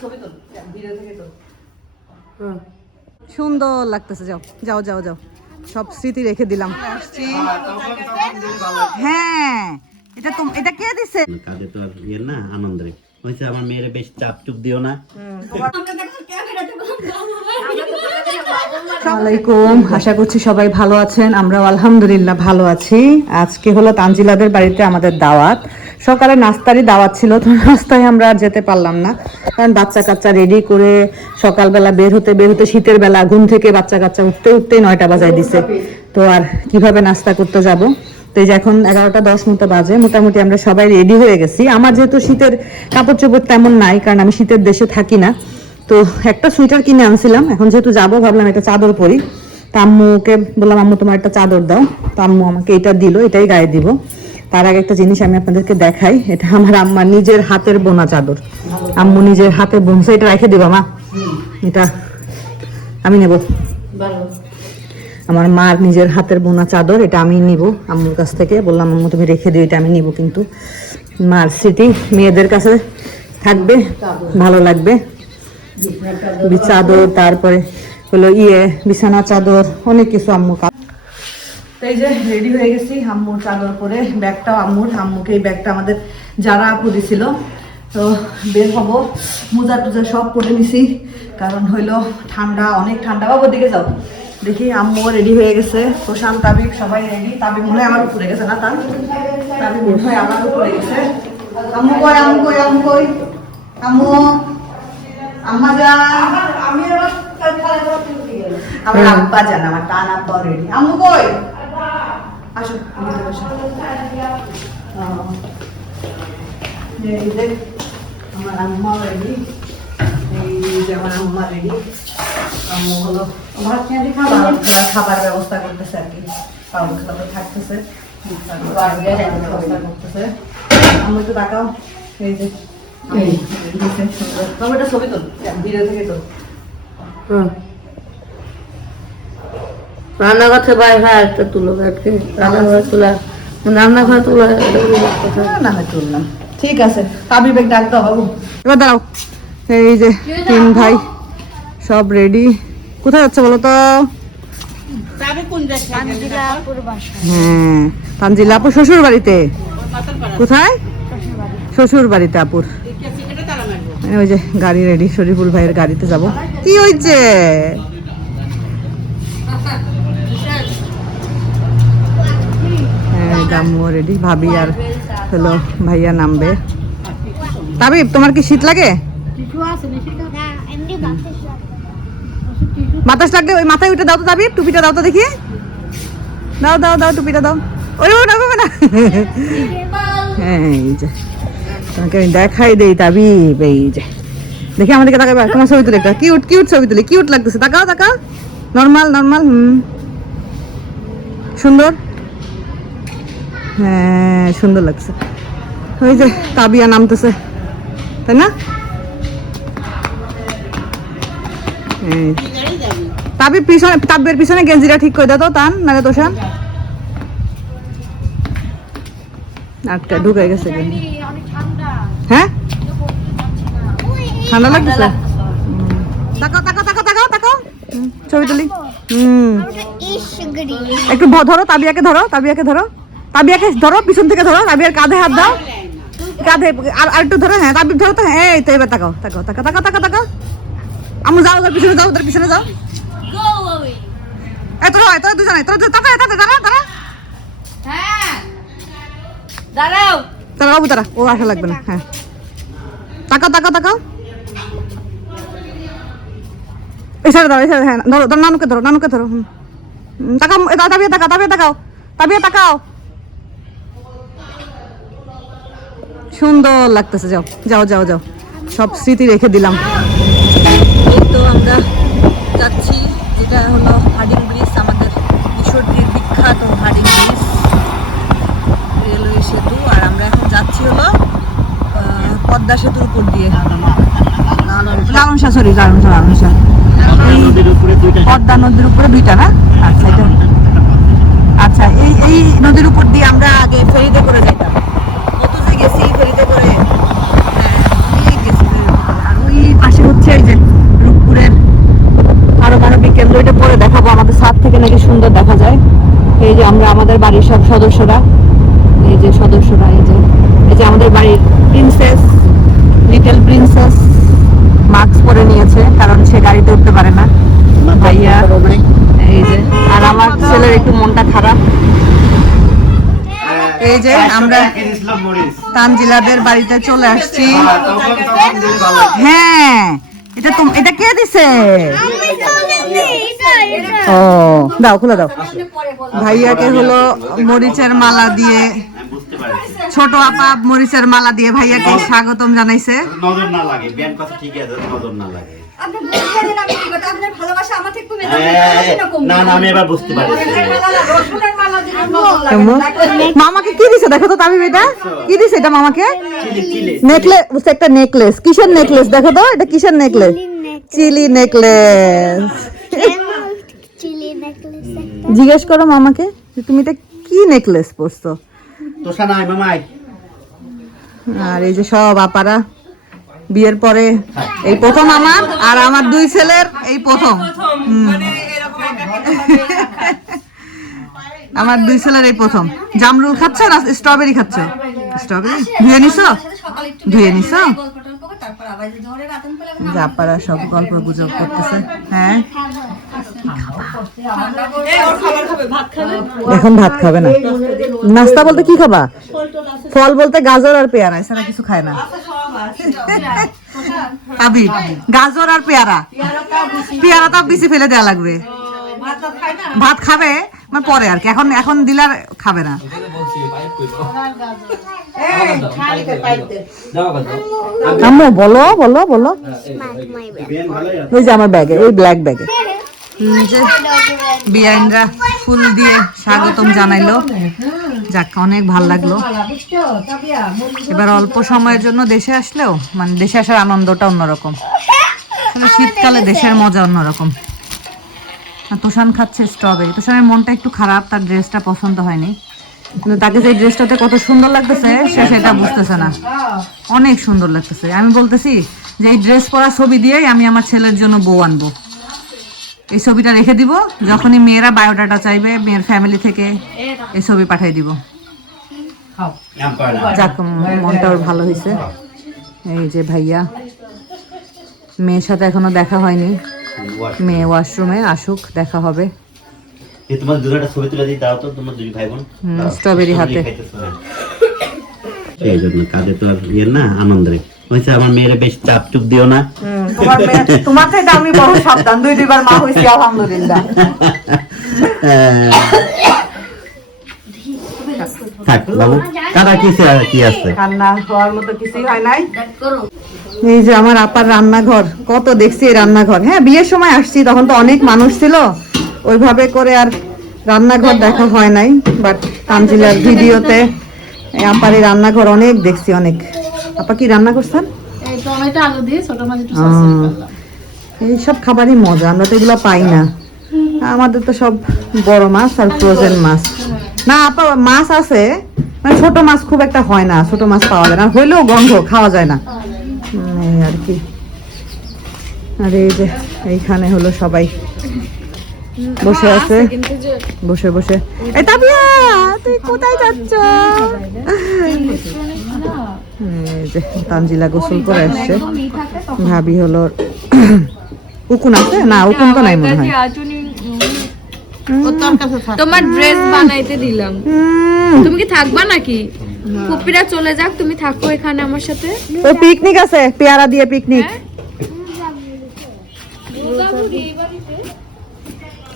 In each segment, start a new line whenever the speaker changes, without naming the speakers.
ছবি তোল। ভিডিও থেকে তোল।
সুন্দর লাগতেছে যাও যাও যাও যাও। সব স্মৃতি রেখে দিলাম। হ্যাঁ এটা তো এটা কে দিছে?
কাজে তো আর ইয়ে না আনন্দের হয়েছে আমার মেয়ের বেশ চাপ চুপ দিও না।
আলাইকুম আশা করছি সবাই ভালো আছেন। আমরাও আলহামদুলিল্লাহ ভালো আছি। আজকে হলো তানজিলাদের বাড়িতে আমাদের দাওয়াত। সকালে নাস্তারই দাওয়াত ছিল, তো নাস্তায় আমরা আর যেতে পারলাম না। কারণ বাচ্চা কাচ্চা রেডি করে সকালবেলা বের হতে বের হতে শীতের বেলা ঘুম থেকে বাচ্চা কাচ্চা উঠতে উঠতেই নয়টা বাজায় দিছে। তো আর কীভাবে নাস্তা করতে যাব? তো এখন এগারোটা দশ মতো বাজে, মোটামুটি আমরা সবাই রেডি হয়ে গেছি। আমার যেহেতু শীতের কাপড় চোপড় তেমন নাই, কারণ আমি শীতের দেশে থাকি না। তো একটা সুইটার কিনে আনছিলাম, এখন যেহেতু যাব, ভাবলাম একটা চাদর পরি। তা আম্মুকে বললাম, আম্মু, তোমার একটা চাদর দাও। তো আম্মু আমাকে এটা দিল, এটাই গায়ে দিব। তার আগে একটা জিনিস আমি আপনাদেরকে দেখাই এটা আমার আম্মা নিজের হাতের বোনা চাদর। আম্মু নিজের হাতে বুনছে এটা রেখে দিবা মা? এটা আমি নেব। আমার মার নিজের হাতের বোনা চাদর এটা আমি নিব আম্মুর কাছ থেকে। বললাম আম্মু তুমি রেখে দিও এটা আমি নিব কিন্তু। মার স্মৃতি মেয়েদের কাছে থাকবে ভালো লাগবে। চাদর। তারপরে হলো ইয়ে বিছানা চাদর অনেক কিছু আম্মু তো এই যে রেডি হয়ে গেছি আম্মুর চাদর পরে ব্যাগটাও আম্মুর আম্মুকে এই ব্যাগটা আমাদের যারা আপু দিছিল। তো বের হব মোজা টুজা সব পরে নিছি কারণ হইল ঠান্ডা অনেক ঠান্ডা। বাবু দিকে যাও। দেখি আম্মু রেডি হয়ে গেছে। প্রশান্ত তাবিক সবাই রেডি তাবিক মনে হয় আমার উপরে গেছে না তার? মনে হয় আমার উপরে গেছে। আম্মু কই আম্মু কই আম্মু কই? আম্মু আম্মা যা আমার আব্বা জান আমার টান আব্বা রেডি আম্মু কই? আসো আমার আম্মা রেডি এই যে আমার আম্মা রেডি আম্মু হলো দি খাবার খাবার ব্যবস্থা করতেছে আর কি পাউন খাবার থাকতেছে ব্যবস্থা করতেছে আম্মু একটু তাকাও এই যে এই ছবি তোল ভিডিও থেকে তোল
রান্নাঘর থেকে ভাই ভাই একটা তুলো ব্যাগকে রান্নাঘর তোলা রান্নাঘর তোলা
না না তুললাম। ঠিক আছে তাবি বেগ ডাক দাও এবার দাঁড়াও এই যে তিন ভাই সব রেডি কোথায় যাচ্ছে বলো তো? হ্যাঁ তানজিলা আপু শ্বশুর বাড়িতে। কোথায়? শ্বশুর বাড়িতে আপুর। ওই যে গাড়ি রেডি শরীফুল ভাইয়ের গাড়িতে যাব। কি হয়েছে গাম্মু রেডি ভাবি আর হলো ভাইয়া নামবে। তাবিব তোমার কি শীত লাগে? বাতাস লাগলে ওই মাথায় উঠে দাও তো তাবিব টুপিটা দাও তো দেখি। দাও দাও দাও টুপিটা দাও। ওরে বাবা, না না। হ্যাঁ এই যে তোমাকে আমি দেখাই দেই তাবিব এই যে। দেখি আমাদেরকে তাকাবে তোমার ছবি তুলে একটা। কিউট কিউট ছবি তুলে কিউট লাগতেছে। তাকাও তাকাও। নর্মাল নর্মাল হুম। সুন্দর? হ্যাঁ সুন্দর লাগছে। ওই যে তাবিয়া নামতেছে তাই না? এই। তাবি পিছনে তাবের পিছনে গেঞ্জিটা ঠিক করে দাও তো টান নালে তোষান আটটা ঢুকে গেছে হ্যাঁ? ঠান্ডা লাগতেছে? হুম। তাকাও তাকাও তাকাও তাকাও তাকাও। ছবি তুলি। হুম। একটু ধরো তাবিয়াকে ধরো তাবিয়াকে ধরো। তাবিয়াকে ধরো পিছন থেকে ধরো তাবিয়ার কাঁধে হাত দাও। কাঁধে আর আর একটু ধরো হ্যাঁ তাবির ধরো তো হ্যাঁ এই তো এবার তাকাও তাকাও তাকাও তাকাও তাকাও তাকাও। আমু যাও ওদের পিছনে যাও ওদের পিছনে যাও। এই তোরা তোরা দুজনে তোরা তোরা তাকা তাকা দাঁড়া দাঁড়া
দাঁড়াও।
তারা বাবু তারা ও আসা লাগবে না হ্যাঁ। তাকাও তাকাও তাকাও। দাও এই সাইডে হ্যাঁ ধরো ধরো নানুকে ধরো নানুকে ধরো হুম। হুম, তাকাও এ, তাকাও তাবিয়ে তাকাও তাবিয়ে তাকাও। সুন্দর লাগতেছে, যাও যাও যাও যাও। সব স্মৃতি রেখে দিলাম। তো আমরা যাচ্ছি হলো ব্রিজ, আমাদের বিখ্যাত ব্রিজ, রেলওয়ে সেতু। আর আমরা এখন যাচ্ছি হলো পদ্মা সেতুর উপর দিয়ে।
নদীর উপরে দুইটা
না? আচ্ছা এটা আচ্ছা এই এই নদীর উপর দিয়ে আমরা আগে ফেরিতে করে যাইতাম। গেছি ফেরিতে করে। হ্যাঁ, পাশে হচ্ছে এই যে রূপপুরের পারমাণবিক কেন্দ্র এটা পরে দেখাবো। আমাদের ছাদ থেকে নাকি সুন্দর দেখা যায়। এই যে আমরা, আমাদের বাড়ির সব সদস্যরা, এই যে সদস্যরা, এই যে এই যে আমাদের বাড়ির প্রিন্সেস লিটল প্রিন্সেস মাস্ক পরে নিয়েছে, কারণ সে গাড়িতে উঠতে পারে না। ভাইয়া, এই যে, আর আমার ছেলের একটু মনটা খারাপ। এই যে, আমরা তানজিলাদের বাড়িতে চলে আসছি। হ্যাঁ এটা তো এটা কে দিছে? ও দাও খুলে দাও। ভাইয়াকে হলো মরিচের মালা দিয়ে ছোট আপা মরিচের মালা দিয়ে ভাইয়াকে স্বাগতম জানাইছে।
নজর না লাগে ব্যান্ড কথা ঠিক আছে নজর না লাগে।
আপনি বুঝতে পারেন আমি কি কথা আপনার ভালোবাসা আমার থেকে কমে
না না আমি এবার বুঝতে পারছি।
রসুনের মালা দিলে নজর লাগে
কেমন? মামাকে কি দিছে? দেখো তো তামিম এটা। কি দিছে এটা মামাকে? নেকলেস একটা নেকলেস। কিসের নেকলেস? দেখো তো এটা কিসের necklace? Chilli necklace.
Chilli necklace.
জিজ্ঞেস করো মামাকে যে তুমি এটা কি নেকলেস পরছো?
তোষা নাই মামাই।
আর এই যে সব আপারা বিয়ের পরে এই প্রথম আমার আর আমার দুই ছেলের এই প্রথম। আমার দুই ছেলের এই প্রথম। জামরুল খাচ্ছ না স্ট্রবেরি খাচ্ছ? স্ট্রবেরি? ধুয়ে নিছো? ধুয়ে নিছো?
গল্প টল্প করে তারপর আবার যে ঝড়ে রাতন পেলে
যে আপারা সব গল্প গুজব করতেছে। হ্যাঁ। এখন ভাত খাবে না। নাস্তা বলতে কি খাবা? ফল বলতে গাজর আর পেয়ারা এছাড়া কিছু খায় না। পাবি। গাজর আর পেয়ারা। পেয়ারা তো বেশি ফেলে দেওয়া লাগবে। ভাত খাবে মানে পরে আর কি। এখন এখন দিলার আর খাবে না। আম্মু বলো বলো বলো। ওই যে আমার ব্যাগে ওই ব্ল্যাক ব্যাগে। বিয়াইনরা ফুল দিয়ে স্বাগতম জানাইলো। যাক, অনেক ভালো লাগল। এবার অল্প সময়ের জন্য দেশে আসলেও মানে দেশে আসার আনন্দটা অন্যরকম। শীতকালে দেশের মজা অন্যরকম। তোষান খাচ্ছে স্ট্রবেরি তোষানের মনটা একটু খারাপ, তার ড্রেসটা পছন্দ হয়নি। কিন্তু তাকে যে ড্রেসটাতে কত সুন্দর লাগতেছে, সে সেটা বুঝতেছে না। অনেক সুন্দর লাগতেছে। আমি বলতেছি যে, এই ড্রেস পরা ছবি দিয়েই আমি আমার ছেলের জন্য বউ আনব। এই ছবিটা রেখে দিব যখনই মেয়েরা বায়োডাটা চাইবে মেয়ের ফ্যামিলি থেকে এই ছবি পাঠিয়ে দিব। যাক মনটা ওর ভালো হয়েছে। এই যে ভাইয়া মেয়ের সাথে এখনও দেখা হয়নি। মেয়ে ওয়াশরুমে আসুক দেখা হবে।
এই তোমার দুটোটা ছবি তুলে দিই দাও তো তোমার দুই ভাই বোন।
স্ট্রবেরি হাতে।
এই জন্য কাজে তো আর ইয়ে না হয়েছে আমার মেয়ের বেশ চাপ চুপ দিও না।
তোমার তোমার থেকে আমি সাবধান দুই দুইবার মা হয়েছি আলহামদুলিল্লাহ।
থাক বাবু কারা কি কি আছে?
কান্না হওয়ার মতো কিছুই হয় নাই। এই যে আমার আপার রান্নাঘর কত দেখছি এই রান্নাঘর। হ্যাঁ বিয়ের সময় আসছি তখন তো অনেক মানুষ ছিল। ওইভাবে করে আর রান্নাঘর দেখা হয় নাই বাট তানজিলার ভিডিওতে আপার রান্নাঘর অনেক দেখছি অনেক। আপা কি রান্না করছেন?
এই
সব খাবারই মজা আমরা তো এগুলো পাই না। আমাদের তো সব বড় মাছ আর ফ্রোজেন মাছ। না আপা মাছ আছে মানে ছোট মাছ খুব একটা হয় না ছোট মাছ পাওয়া যায় না। হইলেও গন্ধ খাওয়া যায় না। আর কি। আর এই যে এইখানে হলো সবাই। বসে আছে। বসে বসে। এই তাবিয়া তুই কোথায় যাচ্ছ? যে তানজিলা গোসল করে আসছে ভাবি হলো উকুন আছে? না উকুন তো নাই মনে হয়।
তোমার ড্রেস বানাইতে দিলাম। তুমি কি থাকবা নাকি? ফুপিরা চলে যাক তুমি থাকো এখানে আমার সাথে।
তো পিকনিক আছে পেয়ারা দিয়ে পিকনিক।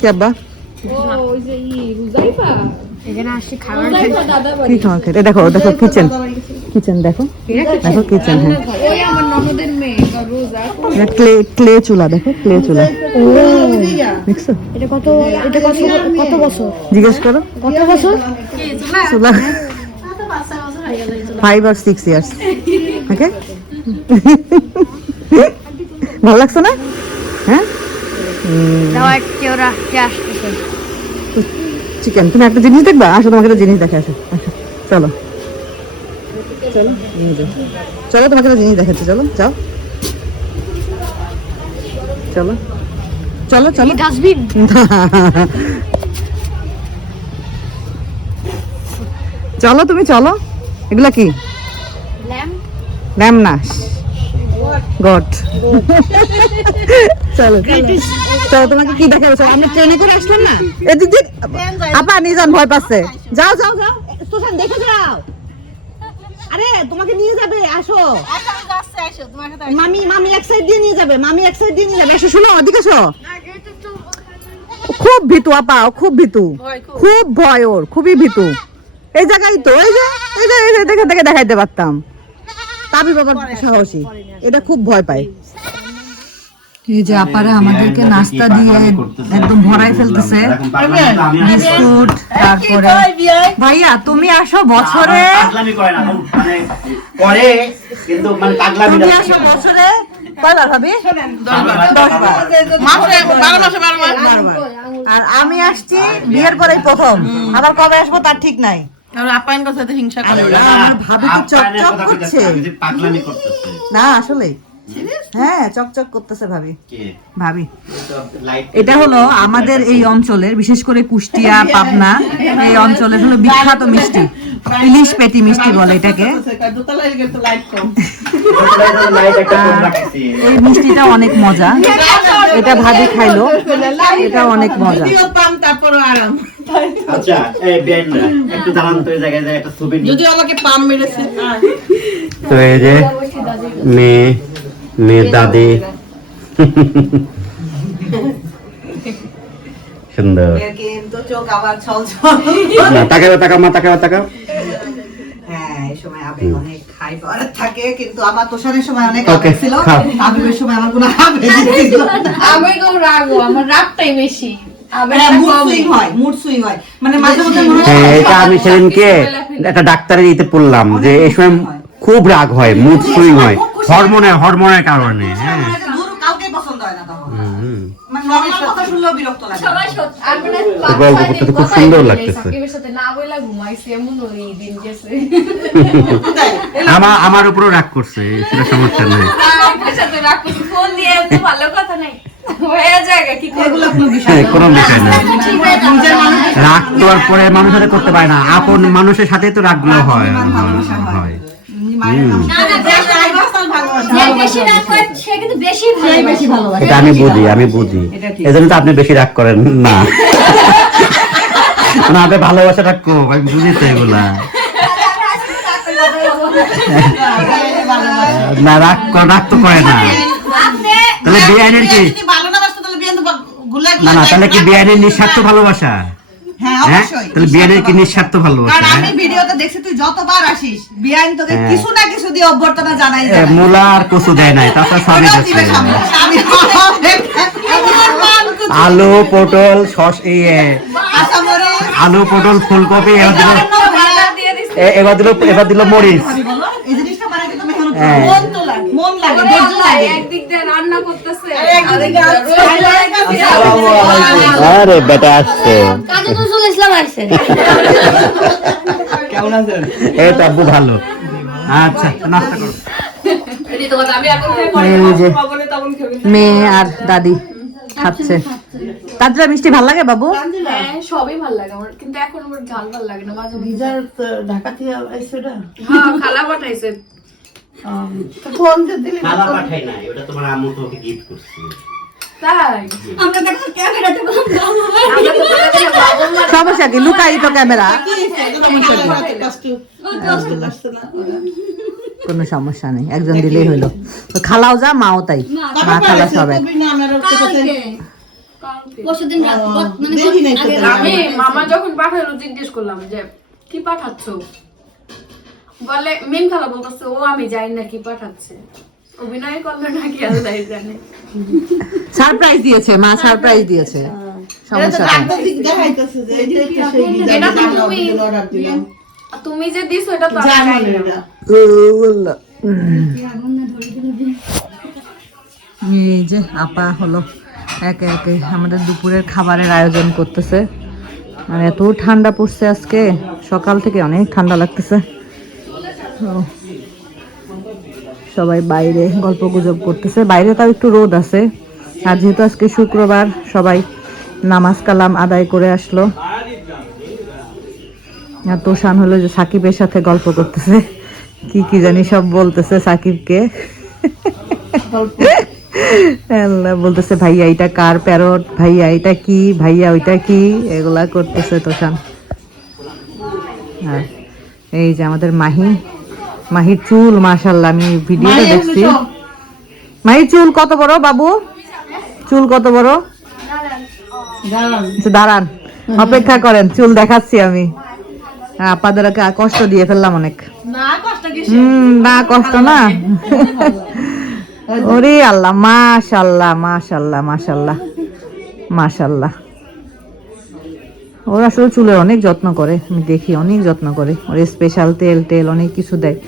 কি আব্বা? খাওয়া খেতে? দেখো দেখো কিচেন। কিচেন দেখো। দেখো কিচেন হ্যাঁ। ক্লে ক্লে চুলা দেখো ক্লে চুলা। দেখছ?
এটা কত এটা কত কত বছর?
জিজ্ঞেস করো।
কত বছর?
চুলা। ফাইভ আর সিক্স ইয়ার্স ওকে ভালো লাগছে না? হ্যাঁ? চিকেন তুমি একটা জিনিস দেখবা? আসো তোমাকে একটা জিনিস দেখে আসো চলো। চলো চলো তোমাকে একটা জিনিস দেখাচ্ছি চলো যাও। চলো। চলো চলো।
ডাস্টবিন
চলো তুমি চলো। এগুলা কি? ল্যাম না। গড চলো। চলো তোমাকে কি দেখাবো? চলো আপনি ট্রেনে করে আসলেন না? এদিক আপা নিজান ভয় পাচ্ছে। যাও যাও যাও। দেখে যাও। আরে তোমাকে নিয়ে যাবে আসো। মামি মামি এক সাইড দিয়ে নিয়ে যাবে মামি এক সাইড দিয়ে নিয়ে যাবে। এসো শুনো ওদিকে এসো খুব ভীতু আপা খুব ভীতু। খুব। ভয় ওর খুবই ভীতু। এই জায়গায় তো এই যে এই যে এই যে দেখে দেখে দেখাইতে পারতাম। তাবি বাবার সাহসী। এটা খুব ভয় পায়। এই যে আপারা আমাদেরকে নাস্তা দিয়ে একদম ভরাই ফেলতেছে। বিস্কুট তারপরে ভাইয়া তুমি আসো বছরে।
করে না মানে করে কিন্তু মানে পাগলামি
তুমি আসো বছরে। কয়বার। আর আমি আসছি বিয়ের পরেই প্রথম। আবার কবে আসব তার ঠিক নাই। আল্লাহ, আমার ভাবি কি চকচক করছে। না আসলে হ্যাঁ চকচক করতেছে ভাবি। ভাবি। এটা হলো আমাদের এই অঞ্চলের বিশেষ করে কুষ্টিয়া পাবনা এই অঞ্চলের হলো বিখ্যাত মিষ্টি। ইলিশ পেটি মিষ্টি বলে এটাকে। এই মিষ্টিটা অনেক মজা। এটা ভাবি খাইলো। এটা অনেক মজা।
আচ্ছা এই বেন একটু দাঁড়ান তো এই জায়গায় একটা ছবি যদি আমাকে পাম মেরেছে। তো এই যে মেয়ে মেয়ে দাদি। সুন্দর।
কিন্তু চোখ আবার ছল
না তাকাও তাকাও মা তাকাও তাকাও।
হ্যাঁ হ্যাঁ, হয় হয়। মানে মনে হয়
হ্যাঁ এটা আমি সেদিনকে একটা ডাক্তারের ইতে পড়লাম যে এই সময় খুব রাগ হয় মুড সুইং হয়। হরমোনের হরমোনের কারণে হ্যাঁ।
মনে যে দূর কাউকেই পছন্দ না তখন।
হুম।
নর্মাল কথা শুনলেও বিরক্ত লাগে।
সবাই সত্যি। আর
তো গল্প করতে খুব সুন্দর লাগতেছে। আমার আমার উপরও রাগ করছে সেটা সমস্যা নেই।
আমার রাগ করছি। ফোন দিয়ে এত ভালো কথা নাই। জায়গা কি করব?
এগুলো কোনো বিষয়
হ্যাঁ, কোনো বিষয় না।
মানুষ
রাগ তো আর পরে মানুষের সাথে করতে পারে না। আপন মানুষের সাথে তো রাগগুলো হয়।
হয়।
এটা আমি বুঝি আমি বুঝি। এজন্য তো আপনি বেশি রাগ করেন না। না আপনি ভালোবাসা রাগ কম আমি বুঝি তো এগুলা। না রাগ কর- রাগ তো করে না। তাহলে কি?
বিয়ে তো গুলা
না না তাহলে কি বিআইনের নিঃস্বার্থ ভালোবাসা?
হ্যাঁ
হ্যাঁ?
অবশ্যই।
তাহলে বিআইনের কি নিঃস্বার্থ ভালোবাসা
কারণ
হ্যাঁ?
আমি ভিডিওতে দেখছি তুই যতবার আসিস বিয়াইন তোকে। কিছু না কিছু দিয়ে অভ্যর্থনা জানাই
এ,
জানাই।
মূলা আর কচু দেয় নাই
দিবে স্বামী
আলু পটল শস এই আলু পটল ফুলকপি এবার দিল এবার দিল এবার দিল মরিচ।
মন তো লাগে। মন লাগে ধৈর্য লাগে।
একদিক দিয়ে রান্না করতেছে
আরে বেটা আসছে।
কাজী নজরুল ইসলাম আসছে
এই তো আব্বু ভালো। আচ্ছা নাস্তা করো।
মেয়ে আর দাদি খাচ্ছে। তাজরা মিষ্টি ভালো লাগে বাবু?
হ্যাঁ সবই ভালো লাগে আমার কিন্তু এখন আমার ঝাল ভালো লাগে না মাঝে মাঝে।
ঢাকা থেকে আইছে
হ্যাঁ খালা পাঠাইছে।
ফোন দিলি
খালা পাঠাই নাই ওটা তোমার আম্মু গিফট করছে
হয়
সমস্যা কি লুকাই তো ক্যামেরা কোনো সমস্যা নেই একজন দিলেই হইল খালাও যা মাও তাই মা খালা সবাই
মানে
মামা যখন পাঠালো জিজ্ঞেস করলাম যে কি পাঠাচ্ছ বলে মেন খালা বলতেছে ও আমি জানি না কি পাঠাচ্ছে। অভিনয় করল নাকি আল্লাহ জানে।
সারপ্রাইজ দিয়েছে মা সারপ্রাইজ দিয়েছে। সমস্যা
এটা তো তুমি তুমি যে দিছো এটা তো জানি না।
এই যে আপা হলো একে একে আমাদের দুপুরের খাবারের আয়োজন করতেছে। মানে এত ঠান্ডা পড়ছে আজকে সকাল থেকে অনেক ঠান্ডা লাগতেছে। সবাই বাইরে গল্প গুজব করতেছে। বাইরে তাও একটু রোদ আছে। আর যেহেতু আজকে শুক্রবার, সবাই নামাজ কালাম আদায় করে আসলো। আর তোষান হলো যে সাকিবের সাথে গল্প করতেছে। কি কি জানি সব বলতেছে সাকিবকে। বলতেছে, ভাইয়া, এটা কার প্যারট? ভাইয়া, এটা কি? ভাইয়া, ওইটা কি? এগুলা করতেছে তোষান। এই যে আমাদের মাহি। মাহির চুল মাশাল্লাহ আমি ভিডিওটা দেখছি। মাহির চুল কত বড় বাবু? চুল কত বড়? দাঁড়ান। অপেক্ষা করেন চুল দেখাচ্ছি আমি। আপনাদের কষ্ট দিয়ে ফেললাম অনেক। না কষ্ট না ওরে আল্লাহ মাশাল্লাহ মাশাল্লাহ মাশাল্লাহ মাশাল্লাহ ওর আসলে চুলের অনেক যত্ন করে আমি দেখি অনেক যত্ন করে। ওর স্পেশাল তেল টেল অনেক কিছু দেয়।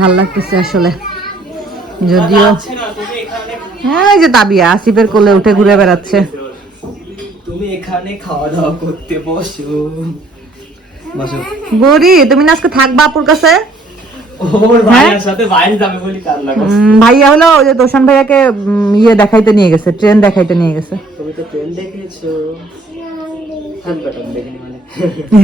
ভালো লাগতেছে আসলে। যদিও হ্যাঁ এই যে তাবিয়া আসিফের কোলে উঠে ঘুরে বেড়াচ্ছে।
তুমি এখানে খাওয়া দাওয়া করতে বসো। বসো।
গৌরী তুমি না আজকে থাকবা আপুর কাছে? ভাইয়া হলো ওই যে তোষান ভাইয়াকে ইয়ে দেখাইতে নিয়ে গেছে ট্রেন দেখাইতে নিয়ে গেছে।
তুমি তো ট্রেন দেখেছ মানে।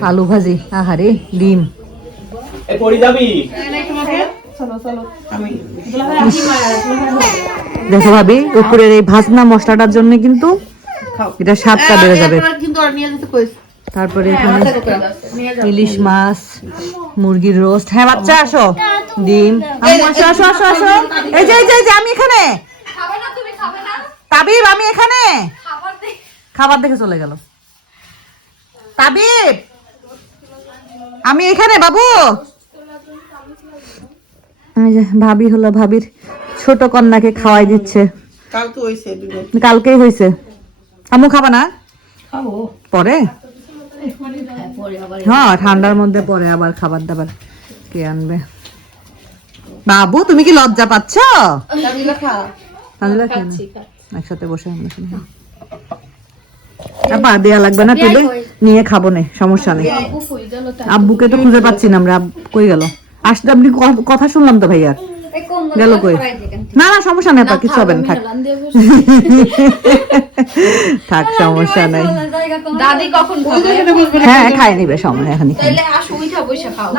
আলু ভাজি আহারে ডিম।
এ
দেখো ভাবি উপরের এই ভাজনা মশলাটার জন্য কিন্তু এটা স্বাদটা বেড়ে যাবে।
কিন্তু আর নিয়ে যেতে কইস
তারপরে এখানে ইলিশ মাছ মুরগির রোস্ট। হ্যাঁ বাচ্চা আসো। ডিম। আসো আসো আসো আসো। এই যে এই যে আমি এখানে।
খাবে না তুমি খাবে না।
তাবিব আমি এখানে।
খাবার
দেখে চলে গেল। তাবিব আমি এখানে বাবু। ভাবি হলো ভাবির ছোট কন্যাকে খাওয়াই দিচ্ছে।
কালকে হইছে
কালকেই হয়েছে আম্মু খাবা না? পরে? হ্যাঁ ঠান্ডার মধ্যে পরে আবার খাবার দাবার কে আনবে? বাবু তুমি কি লজ্জা পাচ্ছ। একসাথে বসে আমরা আপা দেয়া লাগবে না তুলে নিয়ে খাব নে সমস্যা নেই। আব্বুকে তো খুঁজে পাচ্ছি না আমরা। আব- কই গেল? আসলে আপনি কথা শুনলাম তো ভাইয়া গেল কই? না না সমস্যা নেই আপা কিছু হবে না থাক। থাক সমস্যা নাই।
দাদি কখন
হ্যাঁ খাই নিবে সময় এখন
তাহলে আসো উঠা বসে খাও।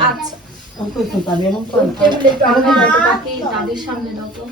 আচ্ছা। দাও তো, দাদির সামনে দাও তো।